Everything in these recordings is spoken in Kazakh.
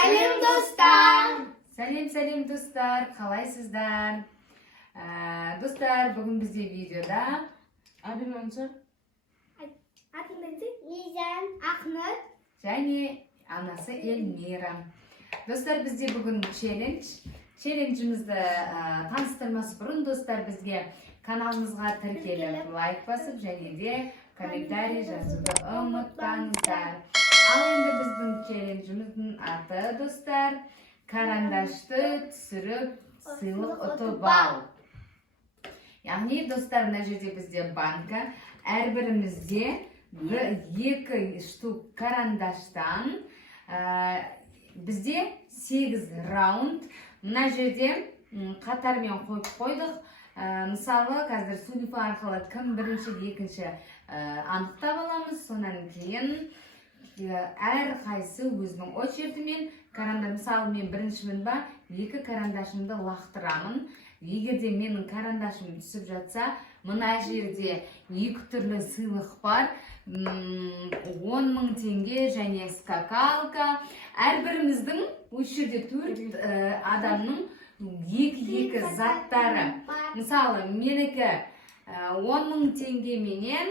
Сәлем достар. Сәлем достар, қалайсыздар? Достар, бүгін бізде видеода Абиланша. Низам, Ахмет. және анасы Эльмира. Достар, бізде бүгін челленджімізді таныстырмас бұрын достар бізге каналымызға тіркеліп, лайк басып және де комментарий жазуды ұмытпаңыздар. Ал енді біздің челленджіміздің аты достар карандашты түсіріп сыйлық ұтып ал. Яғни достар, мына жерде бізде банка, әрбірімізде 2 штук карандаштан бізде 8 раунд. Мына жерде қатармен қойып қойдық. Мысалы, қазір сулифа арқылы кім бірінші, екінші анықтап аламыз. Сонан кейін әр қайсы өзінің очередімен карандаш. Мысалы, мен біріншімін ба, 2 карандашымды лақтырамын. Егер де менің карандашым түсіп жатса, мына жерде 2 түрлі сыйлық бар. 10.000 теңге және скакалка. Әрбіріміздің осы жерде 4 адамның 2 заттары. Мысалы, менікі 10.000 теңге менен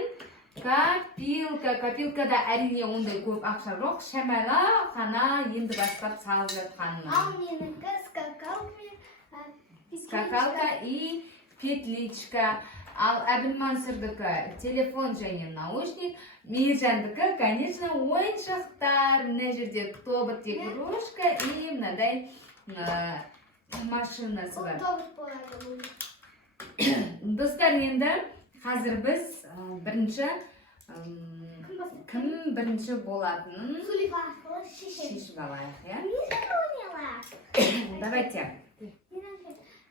копилка. Копилкада әрине ондай көп ақша жоқ. Шамала қана енді бастап салып жатқанмын. Ал менікі Скакалка и петличка. Ал Әбілмансұрдікі телефон және наушник. Мейіржандікі, конечно, ойыншықтар. Мына жерде тобыт, игрушка и мынадай машинасы бар. Достар, енді қазір біз бірінші кім бірінші болатынын шешіп алайық. Давайте.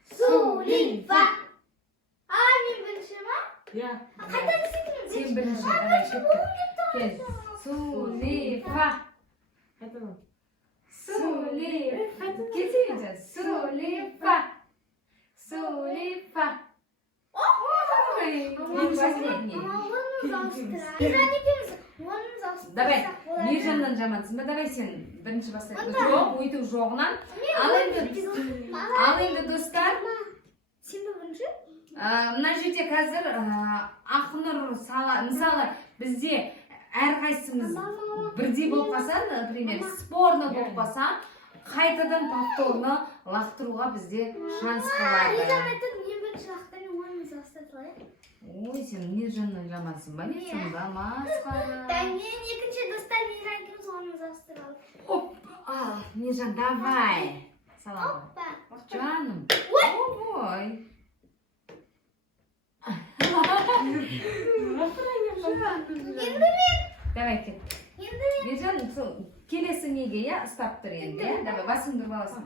Сулифа. Мен бірінші ма? Я. Қайдан секілді? Сен бірінші. Давай, кет. Сулифа. Қайтадан. Сулифа. Кетейді. Сулифа. Сулифа. Ой, мен последний. Давай, Мейіржаннан жамансың ба? Давай сен бірінші бастайық. Жоқ, өйтіп жоғынан. Ал енді достар, Сен бе бірінші? мына жерде қазір Ақнұр мысалы бізде әрқайсымыз бірдей болып қалса, например, спорно болып қалса, қайтадан повторно лақтыруға бізде шанс болады. Ой, сен Мейіржаннан жамансың ба? Не сонда масқара? Мен екінші достар Мейіржан екеуміз орнымызды ауыстырып алдық. Мейіржан, давай. Салам. Жаным. Ой. Енді мен. Давай кет. Мейіржан, келесі неге, ұстап тұр енді. Давай, басыңды ұрып аласың.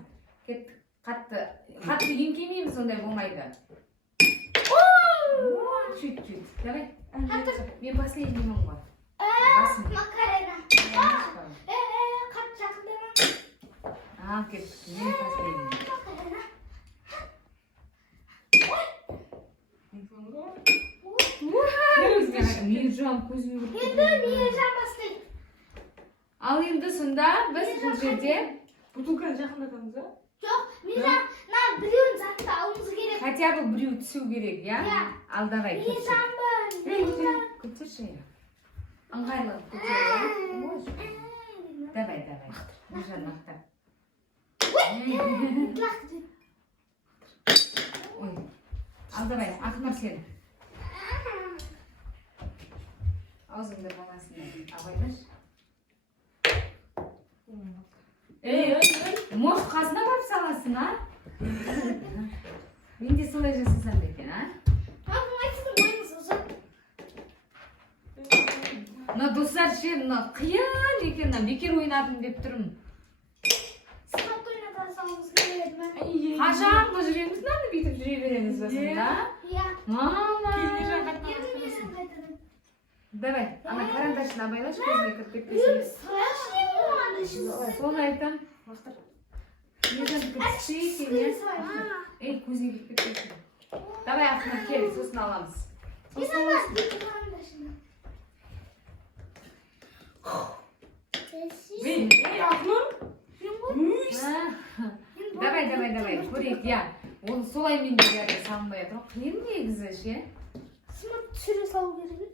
Кет, қатты еңкеймейміз, ондай болмайды. Чуть-чуть. Давай. Мен последниймін ғой. Макарена. Қатты жақындама. Ал, кет. Мен последний. Мейіржан, көзіме көріп Енді Мейіржан бастайды. Ал енді сонда біз бұл жерде Бутылканы жақындатамыз, а? Жоқ, Мейіржан, біреуін затты алуымыз керек. хотя бы біреу түсу керек, я? Иә. Ал давай, Мейіржан. көтерші. Ыңғайлы көтерші. Давай. Мейіржан, мақтап. Ой. Ал давай, Ақнұр сен. Аузыңды баласына абайлаш. Может, қасына барып саласың, а? Мен де солай жасасам екен, а? Но достар ше, қиян екен, бекер ойнадым деп тұрмын. Қашанғы жүреміз, мынаны бүйтіп жүре береміз басында. Мама. Давай, ана карандашын абайлаш, көзіне кіріп кетпесін. Соны айтам. Ей, көзіне кіріп кетпесін. Давай, Ақнұр, кел, сосын аламыз. Ей, Ақнұр. Давай. Көрейік, я. Оны солай мен де бәрі салынбай жатыр. Қиын негізі ше. Сымыр түсіре салу керек.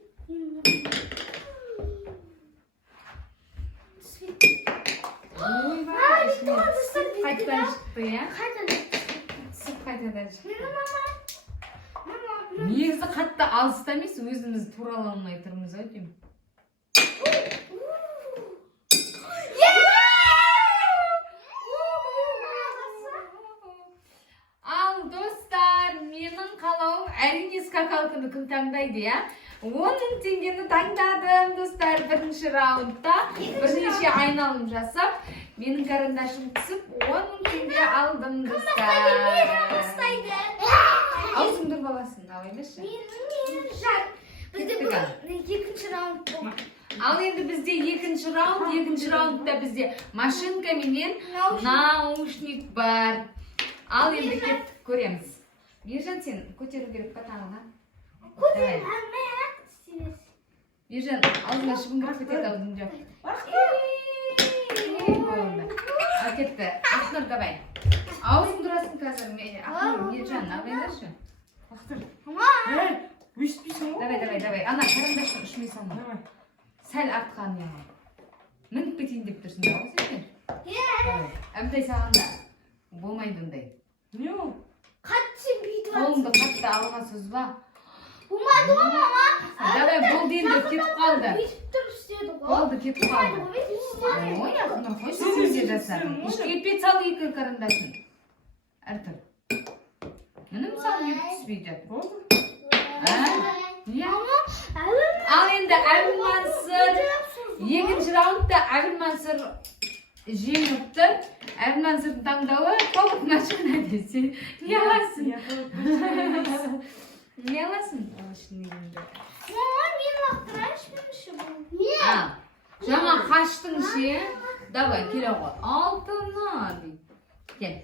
Ойбай, ішіне түсіп қайтадан шықты, я? Қайдан? Түсіп қайтадан шықты. Мама. Негізі қатты алыста емес, өзіміз туралы алмай тұрмыз ау деймін. Ал достар, менің қалауым әрине скакалканы кім таңдайды, я? 10.000 теңгені таңдадым, достар, бірінші раундта. Бірнеше айналым жасап, менің карандашым түсіп, 10.000 теңге алдым, достар. Аузыңды баласын, алайдашы. Бізде бұл екінші раунд болды. Ал енді бізде екінші раундта бізде машинка менен наушник бар. Ал енді кеттік көреміз. Ержан, сен көтеру керек па таңына? Көтер, Ержан, аузыңа шыбыңғырып кетеді аузың жоқ. Ал кетті. Ақнұр, давай. Аузың дұрасың қазір. Ақнұр, Ержан, алайдашы. Өшпейсің ғой? Давай. Ана, карандаштың ұшмай салма. Давай. Сәл артқан яға. Мініп кетейін деп тұрсың да осы екен? Әбдай сағанда болмайды ондай. Не ол? қатты бүйтіп Қолыңды қатты алға созба. болмайды ғой мама. Давай, болды енді кетіп қалды. Бүйтіп тұрып істеді ғой. Болды, кетіп қалды. Ой, Ақнұр, қой сен де жасадың. Кетпей сал екі карандасын. Артыр. Міне мысалы екі түспейді. Болды. Ал енді Әбілмансыр екінші раундта Әбілмансыр жеңіпті. Әбілмансырдың таңдауы толық машина десе. Не аласың? Не аласың? Мама, мен лақтырайыншы меніңше. Жаңа қаштың ше. Давай, келе ғой. Алтыны дейді. Кел.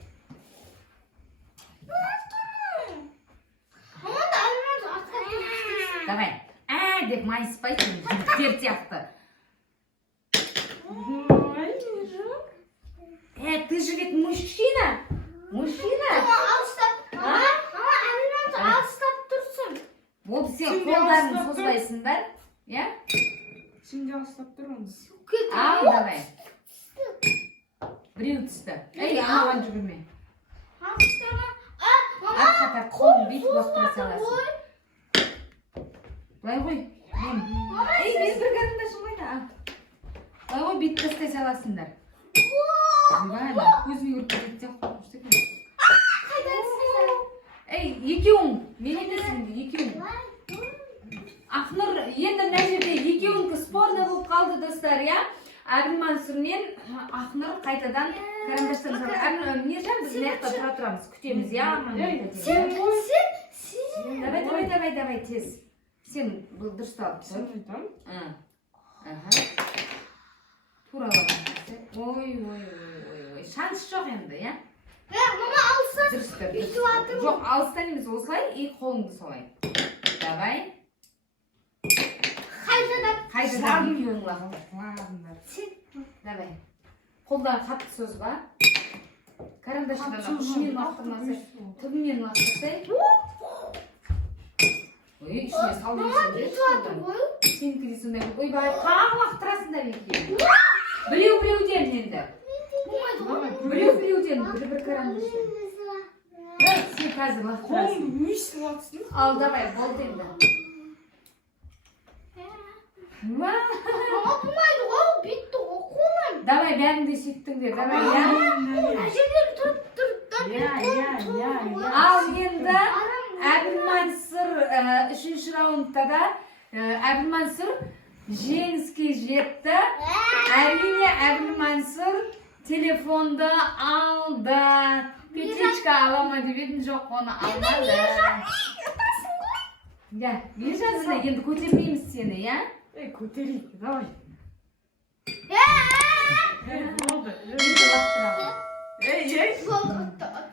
Давай. Деп майыспайсың, жігіттер сияқты. Ты же ведь мужчина. Мама, алыстап тұрсын. Болды, сен қолдарын созбайсыңдар. Я? Сен де алыстап тұр оны. Ал, давай. Біреу түсті. Амаған жүгірме. Ақ-қатар қолын бүйтіп лақтыра саласың. Былай ғой. Мен бір карандашым қайда? Былай ғой, бүйтіп тастай саласыңдар. Көзіме көріп кетсе қорқынышты екен. Екеуің, мен емесің, екеуің. Ақнұр, енді мына жерде екеуіңкі спорный болып қалды, достар, я? Әбілмансыр мен Ақнұр қайтадан карандаштан салды. Нержан, біз маяқта тұра тұрамыз, күтеміз, я? Давай, тез. Сен бұл дұрысталып тұр. Сен айтам? Туралаған. Ой. Шанс жоқ енді, я? Мама, алыстап Дұрыстыр. бүйтіп жатыр. Жоқ, алыстан емес, осылай, и қолыңды солай. Давай. Қайдадан екеуің лақтырыңдар. Давай. Қолдан қатты созба. Карандашыдан ұшымен лақтырмаса, түбімен лақтырсай. Ой, ішіне салдың ішінде. Сенікі де сондай. Ойбай, тағы лақтырасыңдар екен. Біреуден енді. Біреуден, бір карандашын. Сен қазір лақтырасың. Қолыңды өшіп атсың. Ал, давай, болды енді. Мама, болмайды ғой, бүйтті ғой қолым. Давай, бәріңді сөйттіңдер. Давай, я. Әжелер тұрып. Ал енді Әбілмансыр үшінші раундта да Әбілмансыр жеңіске жетті. Әрине Әбілмансыр телефонды алды. Петечка алама деп едім, жоқ, оны алмады. Ержан, міне енді көтермейміз сені, я? Көтерейік, давай. Болды.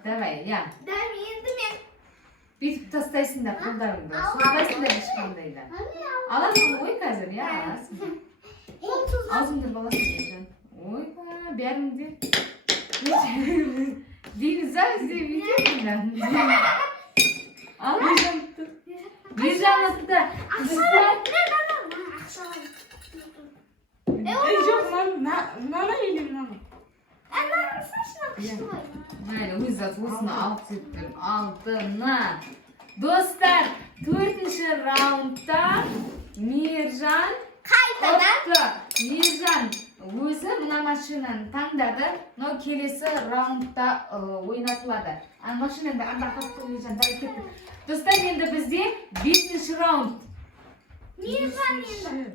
Давай, я. Енді мен. Бүйтіп тастайсыңдар қолдарыңды. Созбайсыңдар ешқандай да. Аласың ғой қазір, я? Аласың. Аузыңды баласың, Ержан. Ойба, бәріңде. Deymiz ha bizde videoda. Al. Bircanlıkta. Жоқ, мынаны елем мынаны. Mayli, o'zat o'zini olib ketdim. Oltini. Do'stlar, 4-raundda Mirjan qaytadan Mirjan o'zi mana mashinani tanladi. No kelesi raundda o'ynatiladi. Ana mashinada aqaqat Mirjan ketdi. Do'stlar, endi bizda 5-raund. Mirjan endi.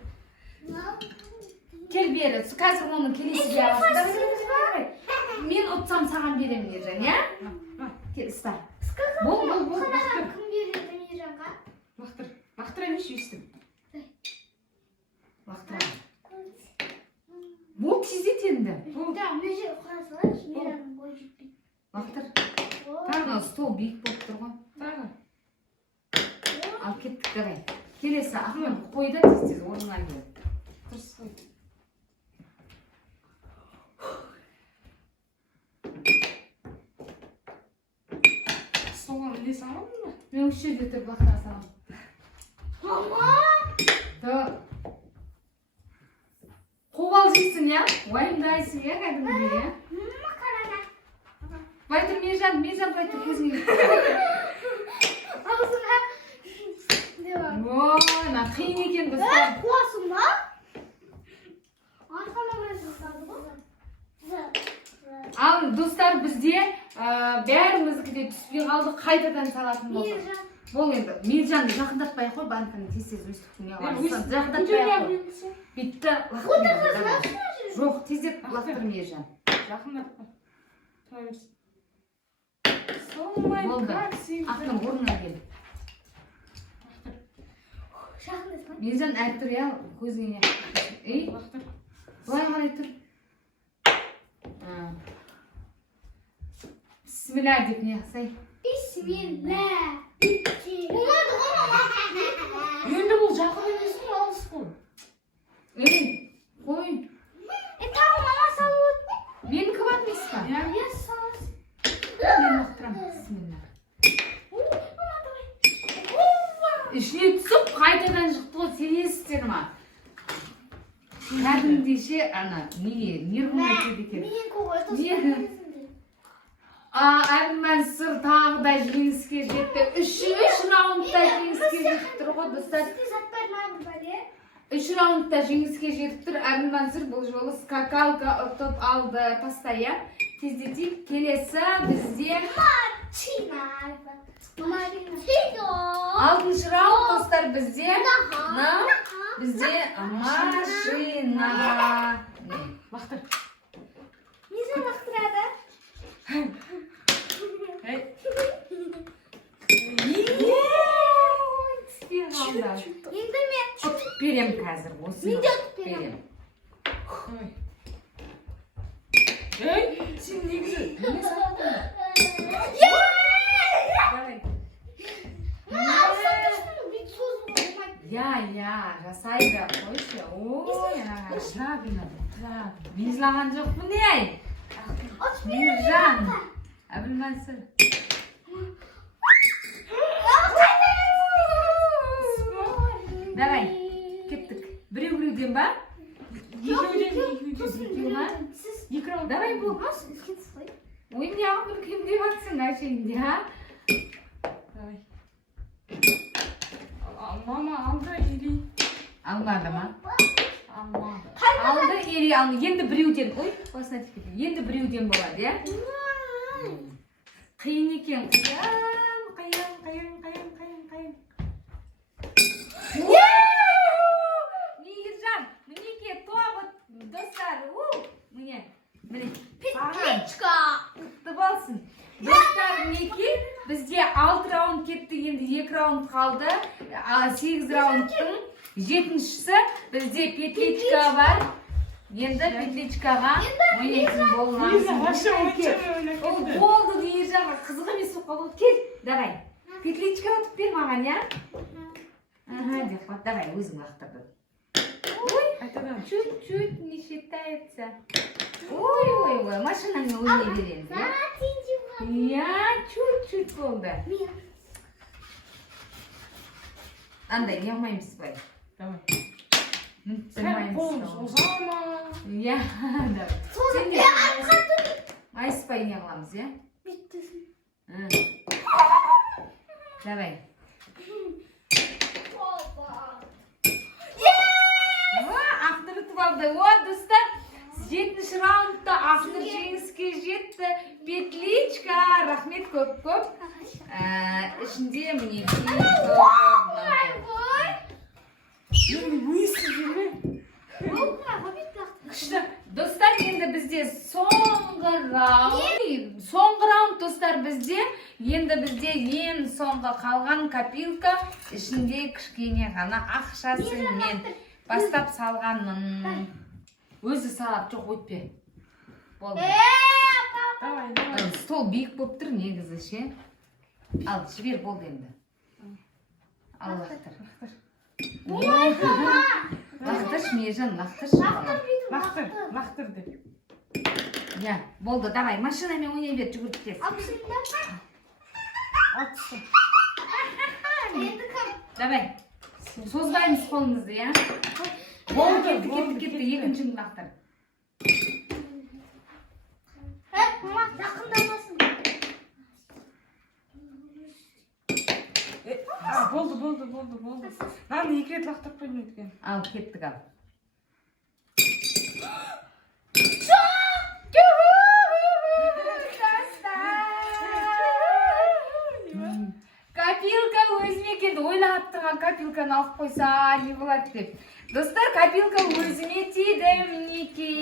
Kel beri, hozir uni kelesiga olasiz. Men o'tsam sаған beремін Mirjan, ya? Kel, ista. Бол. Kim berdi Mirjanға? Лақтыра емес өстім. Laqtira. Бол, tezdet endi. Да, мына жерге қоя салайыншы, Мирjanның бойы жетпейді. Laqtir. Tag'in stol biik bo'lib turgan. Тағы. Al ketdik, davay. Kelesi Ahmad qo'yda tez o'rnidan kel. Tursiz qo'y. Столға іле саламын ба? Men o'sha yerda turib laqtira salaman. Da. Qo'valsizsin ya. Vayimdaysiz ya, qadimgi ya. Baytir Mirjan baytir ko'zingga. Ağzına. Devam. Voy, na qiyin ekan do'stlar. Qulasın mı? Arkama biraz ıslandı bu. Al do'stlar, bizde bәріміздікіде түспей қалды, қайтадан салатын болды. Mirjan. Бол енді, Mirjanды жақындатпай қой, банканы тез-тез өз түкіне қаласың. Жақындатпай қой. Битті лақтырмай. Жоқ, тездеп лақтыр Mirjan. Жақындатпа. Тұра берсін. Солмай Болды. Ақтың орнына кел. Жақындатма. Mirjan әртүр я, көзіңе. Ей, Лақтыр. былай қарай тұр. Bismillah деп не қысай. Bismillah. Olmadı ama. Енді бұл жақын емес қой, алыс қой. Ей, қой. Tamam ama salud. Менікі батмайсыз ба? Я Ya salud. Мен лақтырамын. Bismillah. Ішіне түсіп, қайтадан шықты ғой, сенесіздер ма? Кәдімгідейше, ана, нервым өтеді екен. Мен көңіл Не? Әбілмәнсір тағы да жеңіске жетті. 3 раундта жеңіске жетіп тұр ғой, достар. 3 раундта жеңіске жетіп тұр. Әбілмәнсір бұл жолы скакалка ұтып алды. Тастая. Тездетейік. Келесі бізде 6 раунд, достар, бізде машина. Лақтыр. Mirjan laqtırады. Ей. Түспей қалды. Енді мен Ұтып берем қазір. Осыны Мен де ұтып ұтып берем. Ей, сен негізі не салдың? Давай. алсам тұрсын, бүйтіп созып болмайды. Я, жасайды. Қойшы. Ой, шабина. Мен жылаған жоқпын ей. Mirjan. Әбілмәнсір. Давай, кеттік. Біреуден ба? Екеуден. Сіз Екі раунд. Давай бұл. Ой, не ағын кемде бақсын әшейінде, а? Давай. Мама алды или? Алмады ма? Алма. Алды, ері алды. Енді біреуден. Ой, осына текеді. Енді біреуден болады, я? Қиын екен. Қиын. Mirjan, мінеке, тоғыт, достар, міне. Петличка. Құтты болсын. Достар, мінеке, бізде 6 раунд кетті, енді 2 раунд қалды. 8 раундтың 7-шісі бізде петличка бар. Енді петличкаға ойнайтын болмасын. Болды, Mirjanға қызық емес оқалып. Кел, давай. Петличка өтіп бер маған, я? Деп қат, давай, өзің лақтырдың. Қайтадан. Чуть-чуть не считается. Ой, машинаңа ойнай береміз, я? Тиді Iya, чуть-чуть bo'ldi. Men. Андай, yig'maymiz bay. Давай. Bilmaymiz. Qo'lni so'zama. Ya, давай. Sen de ayspay yig'lamiz, ya? Bitti. Давай. Baba. Aqtirib oldi. Vo, do'stlar, 7 raundda aqtir jengizga jetdi. Petlichka, rahmat ko'p-ko'p. Shunday miniki. İşte. Do'stlar, endi bizda so'nggi raund do'stlar bizda. Endi bizda eng so'nggi qolgan kopilka. Shunday kichkina g'ana aqshasi men bastap salganman. O'zi salab cho'q o'tdi. Bo'ldi. Давай, давай. Stol biik bo'lib tur negizi ше. Al, жібер bo'ldi endi. Allohdir. Laqtir, Mejan, laqtir. Laqtir de. Ya, bo'ldi, давай, mashinaмен o'ynay ber, yugurib kes. Atsın. Давай. So'zbaymiz qo'limizni, ya. Bo'ldi, ketdi, ikkinchini laqtir. Yaqindamasın. Bo'ldi. Lan 2 ret laqtirib qo'ydim ekan. Al, ketdik al. Kopilka o'zime keldi. O'ylab turgan kopilkani olib qo'ysa, ne bo'ladi deb. Do'stlar, kopilka o'zime tegdi, miniki.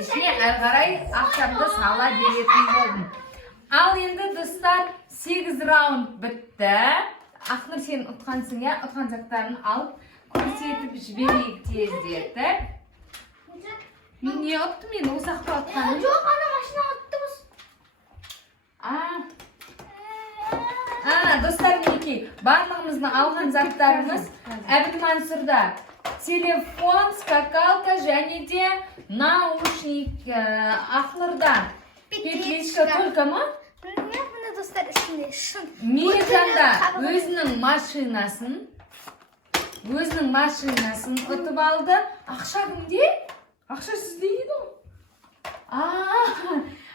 Ishni qaray, aqshamda sala berетін bo'ldim. Al endi do'stlar, 8 raund bitdi. Aqlir sen utqansың, ya, utqan zaqlarni olib ko'rsatib jibерейік tez dedi. Men ne yaptım, men o'saqqa otqanim. Yok, ana maşına attınız. Do'stlar, meniki barlig'imizni olgan zaqlarimiz Abid Mansurda telefon, skakalka және de наушник, Aqlirda Petlichka to'lkami? Bunda dostlar içinde şun. Mejanda o'zining mashinasini o'tib oldi. Aqshagimda Ақша sizde еді o.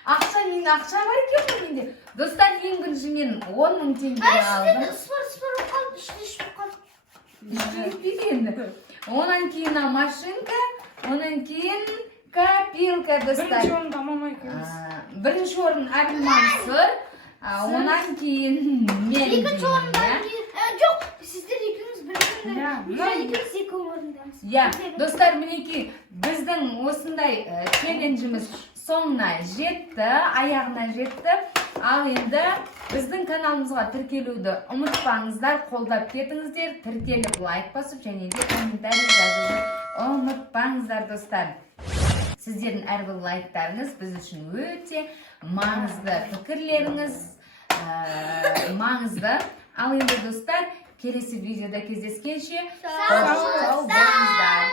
Aqsha men aqsha bor ekan menda. Do'stlar, eng birinchi men 10,000 tenge oldim. Spor kaldı, işte kaldı. Ishlaydi endi. Ondan keyin mashinka, ondan keyin kopilka do'stlar. Birinchi o'rinda mama ikimiz. Birinchi o'rin Abid Mansur, ondan keyin men. İkinci orundan yok. Sizler ikiniz birbirine. Ya, Güzel ikiniz iki orundasınız. Ya, do'stlar, meniki bizning o'sinday challengeimiz so'ngina jetdi, oyog'ina jetdi. Al endi bizning kanalimizga tirkeluvni unutmangizlar, qo'llab ketingizlar, tirkelib like bosib, және de kommentariy yozishni unutmangizlar do'stlar. Sizlarning har bir like'laringiz biz uchun o'ta ma'nozli, fikrlaringiz ma'nozli. Al endi do'stlar, kelesi videoda кездескенше sog' bo'lingizlar.